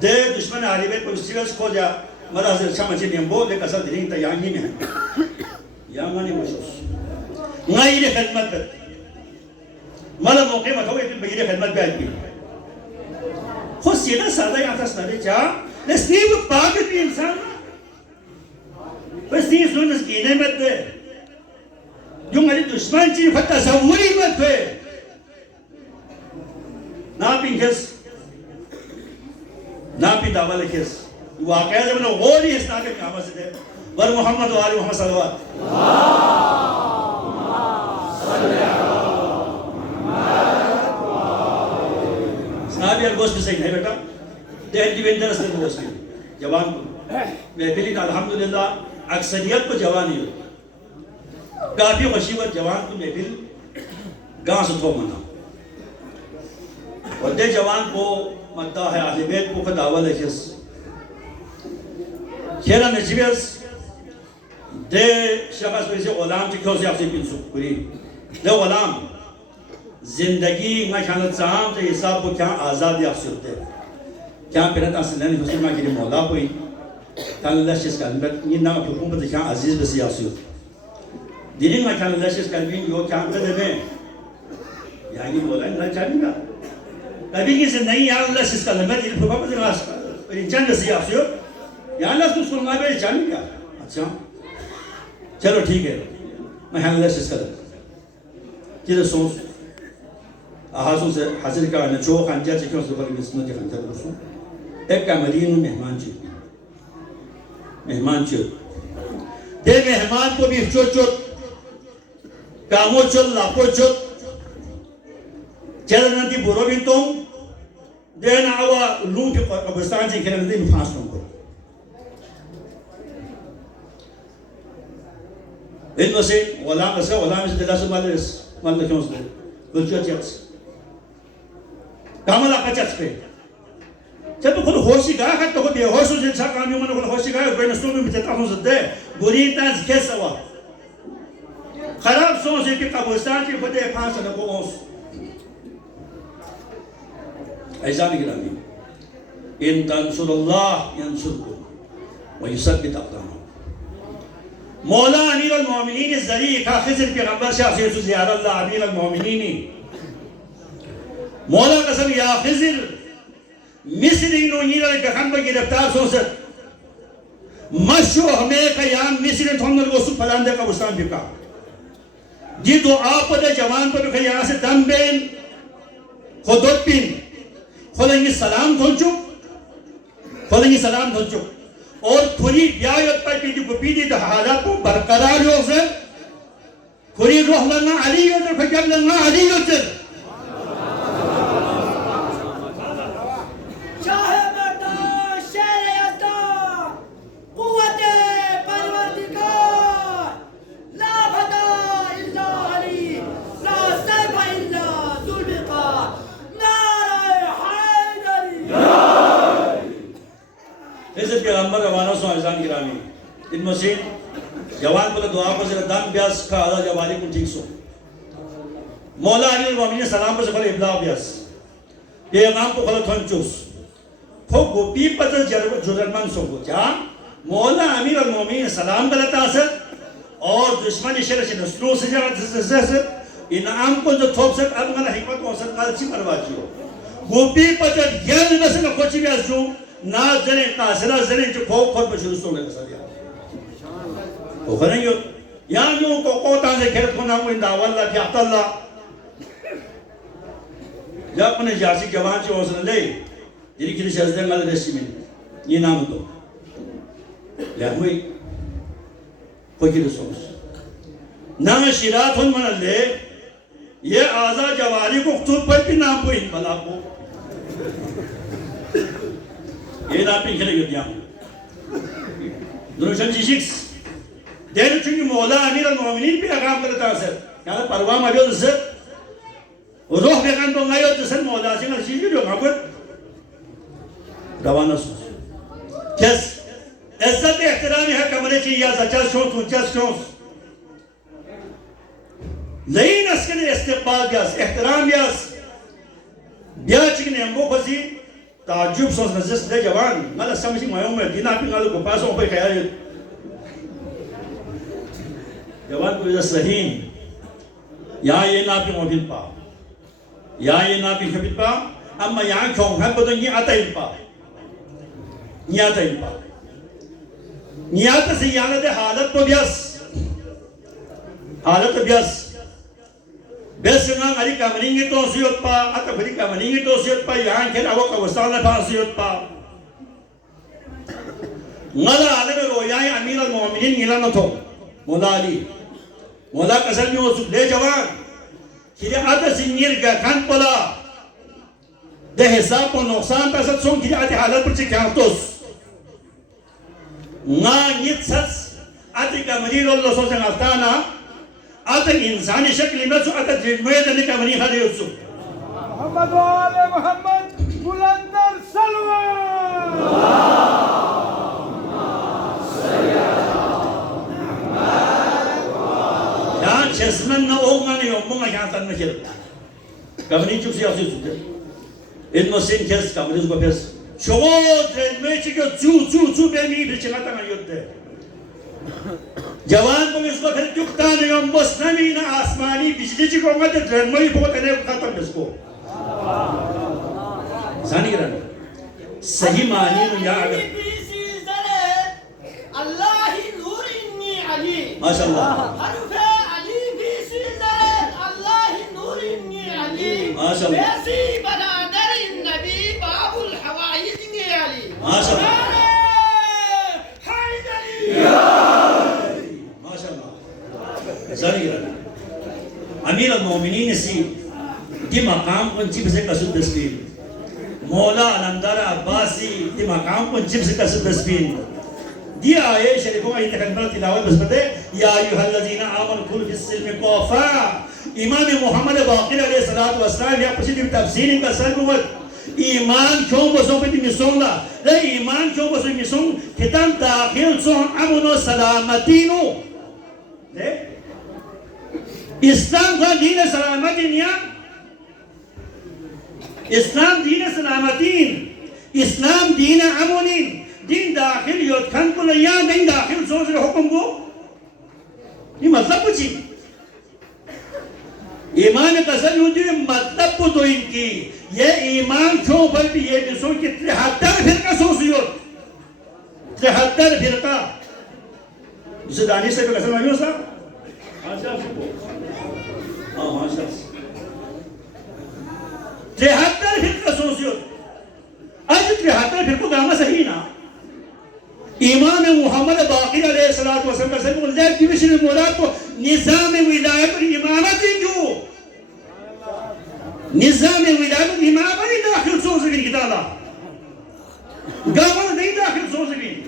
दे दुश्मन अहले बैत को सीरियस को जा मरा से समझ नहीं बोल दे कसर दिन तैयारी में या माने मशूस नहीं ये खिदमत कर मला मौके मत हो ये मेरी खिदमत पे आती खुद सीधा सादा यहाँ तक सुना दे क्या नसीब पाक भी इंसान बस ये सुन इसकी नहीं मत दे जो मेरी दुश्मन चीज़ फटा सवरी मत है ना पिंकस ना पी दावा लिखिस वाक़या जब ना वो नहीं इस्लाम के काम से दे वर मोहम्मद वाले मोहम्मद सल्लल्लाहु स्नाबी अलगोश भी सही नहीं बेटा देख दिवेंद्र से अलगोश की जवान मैं बिल्ली का अल्हम्दुलिल्लाह अक्सरियत को जवान ही हो काफी खुशीवत जवान को मैं बिल गांव से तो मना और दे जवान को मद्दा है अहले बैत को दावा लिखिस खेरा नजीबस दे शख्स वैसे गुलाम की क्यों से आपसे पिन सुकरी दे गुलाम जिंदगी में खानत साम तो हिसाब को क्या आज़ाद या सुनते क्या पहले तासिल नहीं हुसैन माँ की मौला कोई कल लश्कर का ये ना हुकूमत क्या अजीज बस या सुन दिल्ली में कल लश्कर का भी यो क्या कर दे यहाँ की मौला ना चाहिएगा कभी किसी नहीं यार लश्कर का लम्बा दिल फुका पर दिमाग इंसान बस या सुन यहाँ लफ्ज़ तो सुनना भी चाहिए क्या अच्छा चलो ठीक है मैं हाँ लश्कर का किधर सोच आहाज़ों से हाजिर का नचो खांजा चिक्यों से बड़ी मिस्नो के खांजा बरसों एक कामरीन मेहमान चुद दे मेहमान को भी चोट कामो चल लापो चोट चल नंदी बुरो भी तुम दे ना आवा लूं के कब्रिस्तान से खेलने दे फांस तुमको इनको से वलाम से दिला से माल क्यों से गुलचो चिप्स कामला पचास पे जब तो खुद होशी गा का तो खुद बेहोश हो जाता काम में खुद होशी गा कोई नस्टों में बिचता हूँ सद्दे बुरी ताज कैसा हुआ खराब सोच है कि कब्रिस्तान की खुदे फांस न को ओस ऐसा नहीं गिरामी इन तंसुरुल्लाह यंसुरकुम व युसब्बित अक़दामकुम मौला अमीर अल-मोमिनीन ज़री का खिज़र पैगंबर शाह से ज़ियारत अल्लाह अमीर अल-मोमिनीन मौला कसम या खिज़र मिस्री नो नीरा के खान पर गिरफ्तार सोसत मशो हमें कयाम मिस्री थोमर को सुपलांदे का बुस्तान बिका जी दो आप दे जवान पर के यहाँ से दम बेन खुदोत पिन खुलेंगे सलाम धोचो और खुरी ब्यायत पर पीती को पीती तो हालात को बरकरार हो से खुरी रोह लना अली योजर फजल लना अली योजर पैगंबर रवाना सो अज़ान गिरामी इन मसीह जवान बोले दुआ पर जरा दम ब्यास का आधा जवाली को ठीक सो मौला अली मोमिन सलाम पर से बोले इब्ला ब्यास पैगाम को खला थन चुस खो गोपी पदल जुरमान सोगो क्या मौला अमीर अल मोमिन सलाम गलता असर और दुश्मन इशारे से नस्लों से जरा इनाम को जो थोप सक अब मना हिकमत को असर माल ची मरवाजियो गोपी पदल यल बस न कोची भी असो ना जने कासरा जने जो खो खो बशुर सोले कसरिया ओ खने यो या नो को ताजे खेत को ना कोई दावल ला क्या तल्ला जब अपने जासी जवान से हौसला ले जिरी किसी शर्त में गलत रेसी में ये नाम तो ले हुई कोई किसी सोच ना शिरात होन मन ले ये आज़ा जवारी को खुद पर भी नाम कोई भला को ये नाम पे खेले गिर जाऊं दुरुशन जिशिक्स देर चुंगी मौला अमीर अल मोमिनीन पे आगाम करता है सर यहाँ परवाह मौजूद सर रोह बेकान तो ngayo tusan maulah sing siji do ngabut rawana sus kes izzat ihtirami है कमरे की या जचास शोस उचास शोस लेकिन असके इस्तेक़बाल बियास एहतराम बियास बियाच की नेमो खसी ताजुब सोस नजस ले जवान मला समझी मायो में दिना पे गालो को पासों पे ख्याल जवान को इधर सहीन यहाँ ये ना पे मोबिल पा या ये ना भी कभी पा अम्मा यहाँ क्यों है तो ये आता ही पा ये आता ही पा ये आता से यहाँ दे हालत तो बियास बेस ना अरी कमरिंगे तो सियोत पा आता बड़ी कमरिंगे तो सियोत पा यहाँ के रावो का वसाना पा सियोत पा मला आले में रोया है अमीर अल मोमिनीन मिला न थो मोला कसर में वो सुधे जवान किया आधा सिंगर का खान पला दे हिसाब को नुकसान पैसा सों किया आधे हालत पर चिक्या तोस ना नित सच आधे का मरीज और लोगों से नाफ्ताना आधे इंसानी शक्ल में सो आधे जिम्मे जने का मरीज हारे उसो मोहम्मद वाले मोहम्मद बुलंदर सलवा चश्मन ना ओग ना नहीं ओमंगा यहाँ तक न खेल कमनी चुप से आसी चुके इन मशीन खेस कमनी चुका फेस शोध में चिको चू बेमी भी चिका तंग युद्ध जवान को इसको फिर चुकता नहीं हम बस नहीं ना आसमानी बिजली चिको मत ट्रेन में ही बहुत अनेक खत्म इसको जानी करना सही मानी में या अगर अल्लाह ही नूर इन्नी अली माशाल्लाह माशाल्लाह ऐसी बरादर नबी बाबुल हवाइज ने अली माशाल्लाह माशाल्लाह जानी रहा अमीर अल मोमिनीन सी दी मकाम को जिब से कसुद दस्तीन मौला अलमदार अब्बासी दी मकाम को जिब से कसुद दस्तीन दिया आये शरीफों का इंतकाल तिलावत बस बते या अय्युहल्लज़ीना आमनु कुल फिस्सिल्मि काफ़ा इमाम मोहम्मद बाक़िर अलैहिस्सलातु वस्सलाम या पछी तफसीर का सरबत ईमान क्यों बसों पे मिसोंगा ले ईमान क्यों बसों मिसों किताब दाखिल सो अमनो सलामतीनो ले इस्लाम का दीन सलामती निया इस्लाम दीन सलामतीन इस्लाम दीन अमोनीन दिन दाखिल योद खान को लिया दिन दाखिल सोच रहे हुक्म को ये मतलब कुछ ही ईमान कसर होती है मतलब को तो इनकी ये ईमान क्यों पर भी ये निसों की 73 फिरका सोचियो 73 फिरका जिसे दानिश से कसर मालूम सा आशा हाँ आशा 73 फिरका सोचियो आज 73 फिरको गामा सही ना इमाम मोहम्मद बाक़िर अलैहिस्सलातु वस्सलाम का सर मुल्ला डिवीजन मुराद को निज़ाम विलायत और इमामत जो निज़ाम विलायत और इमामत ही दाखिल सोच सकें किताबा गावल नहीं दाखिल सोच सकें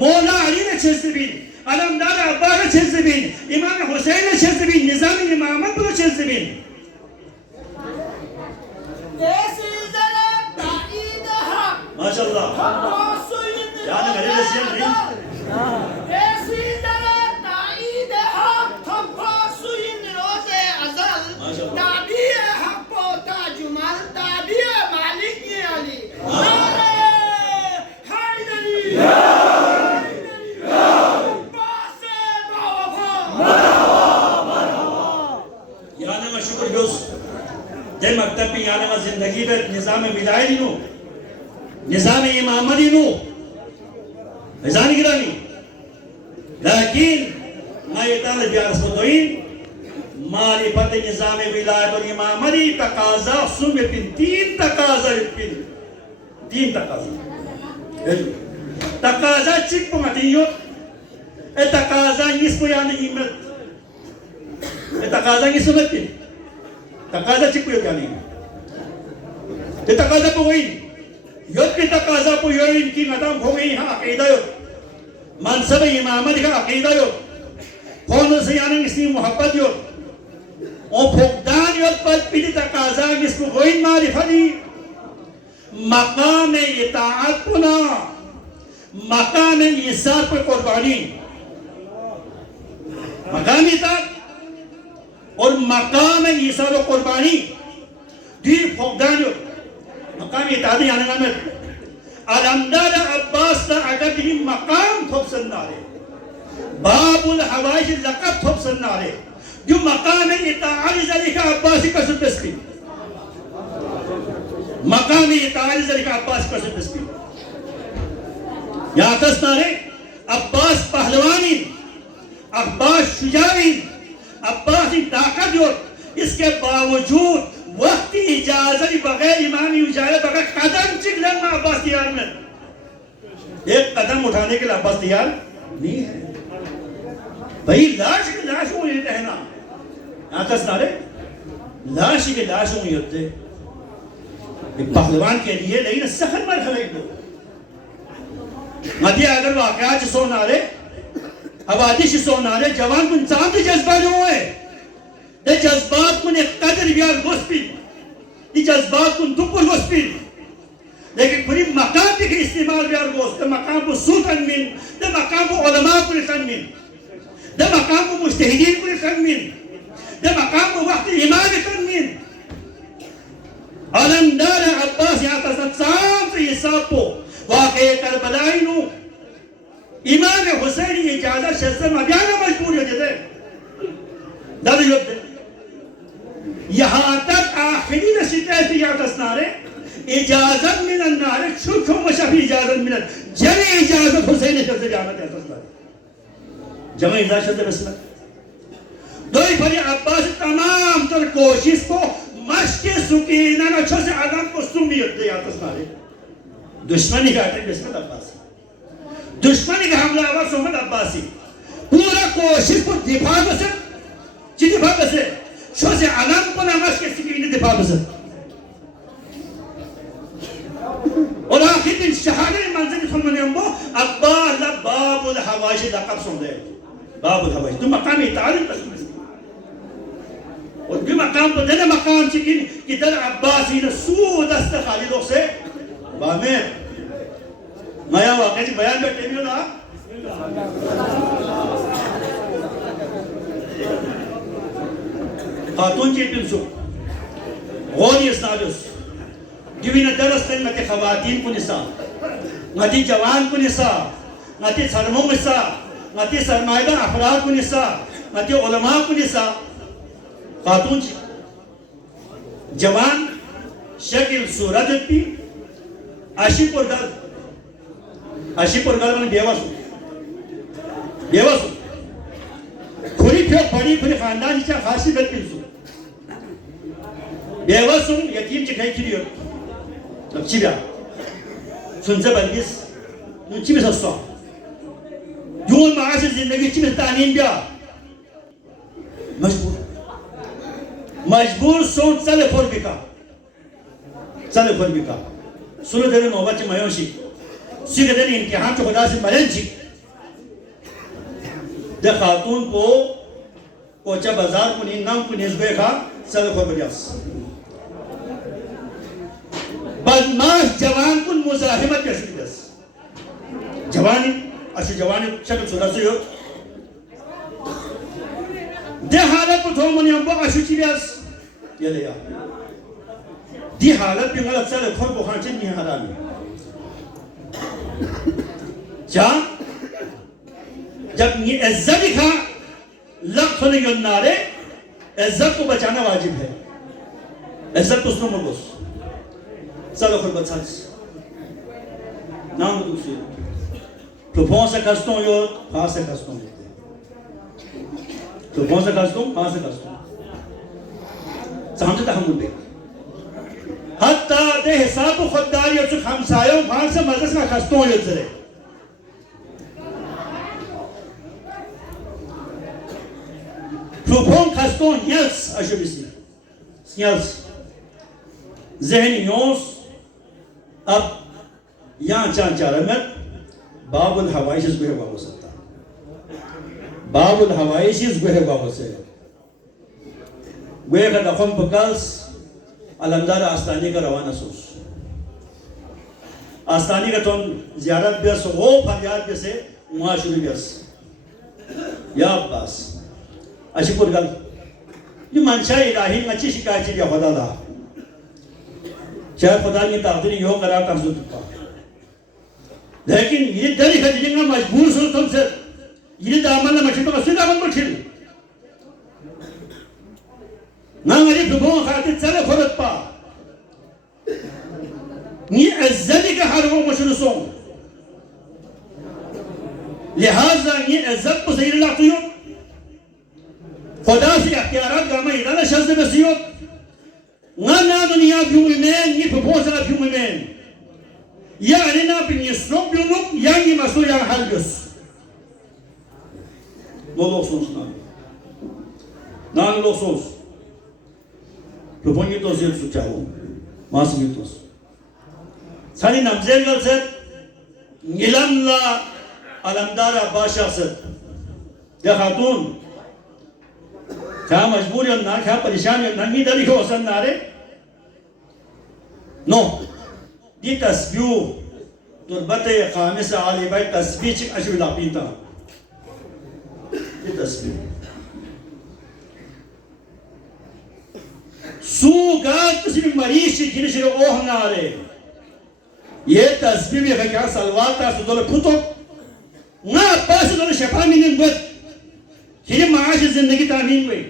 मौला अली ने छह सबिन अलमदार अब्बा ने छह सबिन इमाम हुसैन ने छह सबिन निज़ाम इमामत पर छह सबिन माशाल्लाह यानी मेरे लिए सिर्फ नहीं ऐसी तरह ताईद हक थप्पा सुइन रोज़े अज़ल ताबीए हक पोता जुमल ताबीए आना जिंदगी में निज़ाम विलायती नो निज़ाम इमामती नो निज़ाम गिरानी लेकिन मैं इतना प्यार से बताऊँ मारिफत निज़ाम विलायत और इमामती तकाज़ा सुन पिन तीन तकाज़ा takaza chipo matiyo e takaza nispo yani imet e takaza nisumeti takaza chipo yani e takaza po yin yot ki takaza po yin ki nadam hogi ha aqida yo mansab imamati ka aqida yo kono se yani isni muhabbat yo o phogdan yo pat pidi takaza nispo hoin marifati मकाम इताअत पुना मकाम इसार पर कुर्बानी मकाम इताअत और मकाम इसार और कुर्बानी दी फौदान मकाम इताअत यानी ना में अलमदार अब्बास ना अगर दी मकाम थोपसन नारे बाबुल हवाइज लक़ब थोपसन नारे जो मकाम इताअत ज़रिका अब्बासी का सुबस्ती मकामी इताअत ज़रिका अब्बास का सुबस्ती यहाँ तस्नारे अब्बास पहलवानी अब्बास शुजाई अब्बास ताकत और इसके बावजूद वक्त इजाज़त बगैर इमामी इजाज़त बगैर कदम चिकलन में अब्बास तैयार में एक कदम उठाने के लिए अब्बास तैयार नहीं है भाई लाश की लाश हो ये रहना यहाँ तस्नारे लाश की लाश हो ये होते पहलवान के लिए लेकिन सखत मरहला ही दो मध्य अगर वाक़यात सो नारे हवादिश सो नारे जवान कुन चांद जज्बा जो है ये जज्बात कुन एक कदर बियार गोस्पी ये जज्बात कुन दुपुर गोस्पी लेकिन पूरी मकाम के इस्तेमाल बियार गोस्त मकाम को सूत अनमिन दे मकाम को उलमा को अनमिन दे मकाम को मुज्तहिदीन को अनमिन दे मकाम को वक्त इमाम अनमिन अलमदार अब्बास यहाँ का चांद हिसाब को वाक़े करबलाई नु इमाम हुसैन इजाज़त शर्म अभियान मजबूर हो जाते दर युद्ध यहाँ तक आखिरी शिकायत यहाँ तस्नारे इजाज़त मिलन नारे छुछो मशफी इजाज़त मिलन जमे इजाज़त हुसैन शर्म जाना था तस्नारे जमे इजाज़त रसला दो ही भरी अब्बास तमाम तर कोशिश को मश्के सुकीना न अच्छे से आदम को सुमियत दे आता सारे दुश्मनी का अटैक बिस्मिल अब्बासी दुश्मनी का हमला आवाज सोमत अब्बासी पूरा कोशिश को दिफा बसे चिदिफा बसे शो से आदम को न मश्के सुकीना दिफा बसे और आखिर दिन शहादत मंजिल फरमाने हमको अब्बास बाबुल हवाइश लक़ब सुन दे बाबुल हवाइश तुम मकामी तारीफ कर और जो मकाम तो देने मकाम चिकिन कि दर अब्बासी ने सूद दस्त खालिदों से बामे माया वाक़ई जी बयान बैठे भी हो ना खातून चिकिन सो गौरी इस्नादुस जिविना दरस तन मते ख़वातीन को निसा मते जवान को निसा मते सरमों निसा मते सरमायदा अफराद को निसा मते उलमा को निसा खातून जवान शकील सूरत थी आशिपुर गल में बेवसु खुरी फिर बड़ी खुरी खानदान इच्छा खासी गलती सु बेवसु यतीम चिखाई खिलियो अब चिब्या सुनसे बल्किस नुची में सस्ता जून माह से जिंदगी चिमें तानीम बिया मजबूर सोच चले फोर बिका सुनो तेरे नौबत चे मयोशी सीधे तेरे इम्तिहान तो खुदा से मरेंची दे खातून को कोचा बाजार को निन्नाम को निस्बे का चले फोर बियास बदमाश जवान को मुजाहिमत कैसे दस जवानी अच्छी जवानी शक्ल सुधा से हो दे हालत को थोड़ा मनी हमको आशुची बियास ये ले आ दी हालत भी गलत चले खोल को खांचे नहीं हरामी क्या जब ये इज्जत दिखा लक्त होने के नारे इज्जत को बचाना वाजिब है इज्जत को सुनो Magos Sala khurbat sans. Nam duksi. Proponsa kaston yo, fasa kaston yo. Proponsa kaston, fasa kaston. Samjhe ta hum be. Hatta de hisab khuddari yo khamsayo fasa mazas na kaston yo zare. Propon kaston yels ajubisi. Yels. Zehni yons ab यहाँ चार चार में बाबुल हवाई से गुहे बाबू सकता बाबुल हवाई से गुहे बाबू से गुहे का दफन पकल्स अलमदार आस्तानी का रवाना सोच आस्तानी का तो ज़ियारत बेस वो फरियाद बेसे मुआशुरी बेस या बस अच्छी पुरगल ये मंशा इलाही अच्छी शिकायत या खुदा ला चाहे खुदा की ताकत यो करा तमजुद पा लेकिन ये दरी का जिंगा मजबूर सो तुमसे ये दामन में मछली तो मछली दामन में छिल ना मेरी प्रभु खातिर चले खुरत पा ये अज़्ज़त का हर वो मछली सो लिहाजा ये अज़्ज़त पर सही लाती हो खुदा से अख्तियारात का मैं इधर शर्त में सियो ना दुनिया क्यों में ये प्रभु से क्यों में या अनिना पिन्य स्नोक बिलोक यांगी मासो yang halus bolok sonsna nan lo sons propongi to zel suchao mas mitos sani namzel galset nilamla alamdara bashasat ya khatun kya majbur ya na kya pareshan ya nangi dari ho san nare no دي تسبيح تربته خامسة على بيت تسبيح أشوي لابينتا دي تسبيح سوغات تسبيح مريش كنيش روح ناره ये तस्बीह में क्या सलवात का सुधर फुटो ना पास सुधर शफा मिलन बद ये माश जिंदगी तामीन में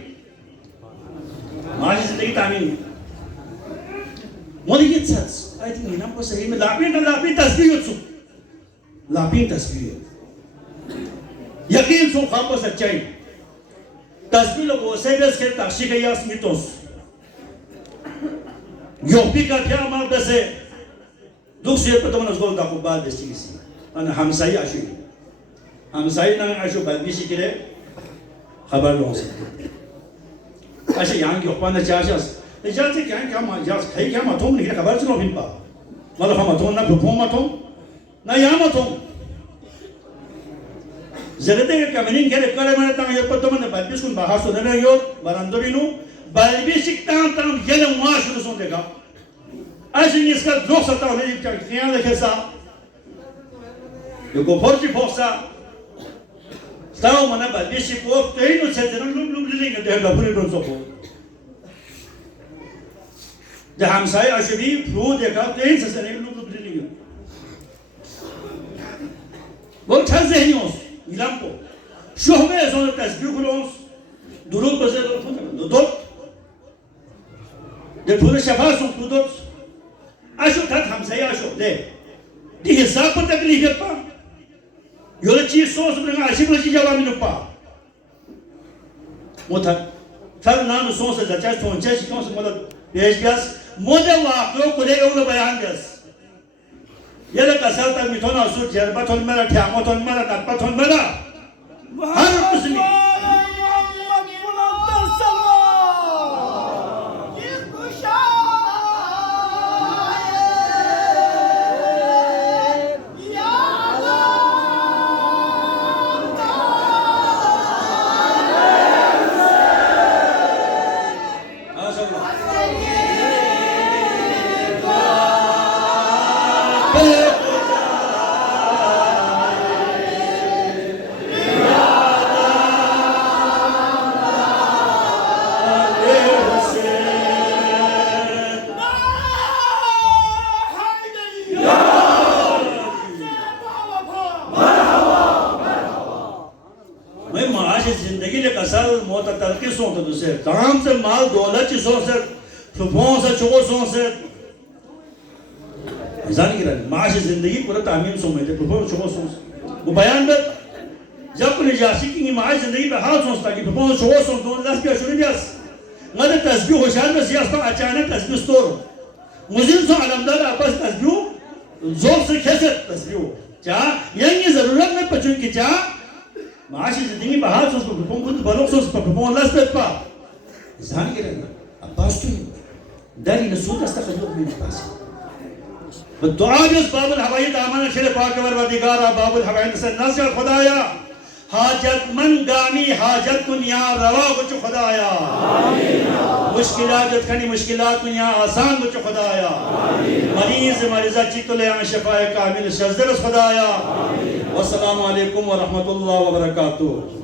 माश जिंदगी तामीन मोदी ये सच I think ni nampak sahih में लापी तस्बीह उत्सुक लापी तस्बीह यकीन सो खापो सच्चाई तस्बीह लोग वो सेबस के ताशी के यास मितोस योपी का क्या मार बसे दूसरे पर तो मन उसको दाखुल बात देती किसी अन हमसाई ना आशु बालबीशी के लिए खबर लोग सकते ऐसे यहाँ की ओपन चार्जेस इजाज़त क्या माज़ाज़ कहीं क्या मतों नहीं है खबर चलो बिन पा मतलब हम मतों ना भूपों मतों ना यहाँ मतों ज़रूरत है कि कम्युनिकेट करे करे मैंने तांग ये पत्तों में बालबीश कुन बाहर सुनने में यो बरांदोरिनो बालबीश तांग ये लोग वहाँ शुरू सुन देगा ऐसे नहीं इसका दो सत्ता होने की क्या लिखे सा यो को फोर्टी फोर्सा ताऊ मना बालबीश को कहीं नो चेंज ना लुक लेंगे देख लो पूरी प्रोसेस को जब हम सारे अशुभी फ्रू देखा तो इन से नहीं लोग बुद्धि नहीं बहुत ठहर से नहीं होस इलाम को शोहमे ऐसा तस्बीह करोस दुरूद बसे तो दो जब थोड़े शफास हो तो दो अशुभ था हम सारे अशुभ दे दी हिसाब पर तकलीफ है पा योले चीज़ सोच बना अशीब लगी जवाब नहीं पा मोथा थर नाम सोच से जच्चा सोच से कौन से मतलब बेहस मोदे वाक़ो कुले उन्हें बयान दस ये लोग कसर तक मिथोना सुट जरबा थोन मेरा ठ्यामो थोन मेरा तत्पा थोन मेरा हर कुछ में काम से माल दौलत चीज़ों से फुफों से चोसों से जान गिरा माश जिंदगी पूरा तामीम सोमे ते प्रपोज शो सोस वो बयान बत जब को जासी की माश जिंदगी पे हाल सोचता कि प्रपोज शो सोस दोन लाख पे शुरू दियास मदद तस्बीह होशियार में सियासत अचानक तस्बीह स्टोर मुजिन सो अलमदार आपस तस्बीह जोर से कैसे तस्बीह क्या यंगी जरूरत में पचुन की क्या माश जिंदगी पे हाल सोस को प्रपोज बलों सोस पर प्रपोज लास्ट पे पा जान गिरा अब्बास तो داري نسوت استخدمه من الباس بالدعاء جز باب الحوائج آمنا شر پاک ورودگارا باب الحوائج سے نازل خدایا حاجت من گامی حاجت کن یا روا بچ خدایا مشکلات کنی مشکلات کن یا آسان بچ خدایا مریض مریضہ چیتو لے آن شفاء کامل شزدرس خدایا والسلام علیکم ورحمت اللہ وبرکاتہ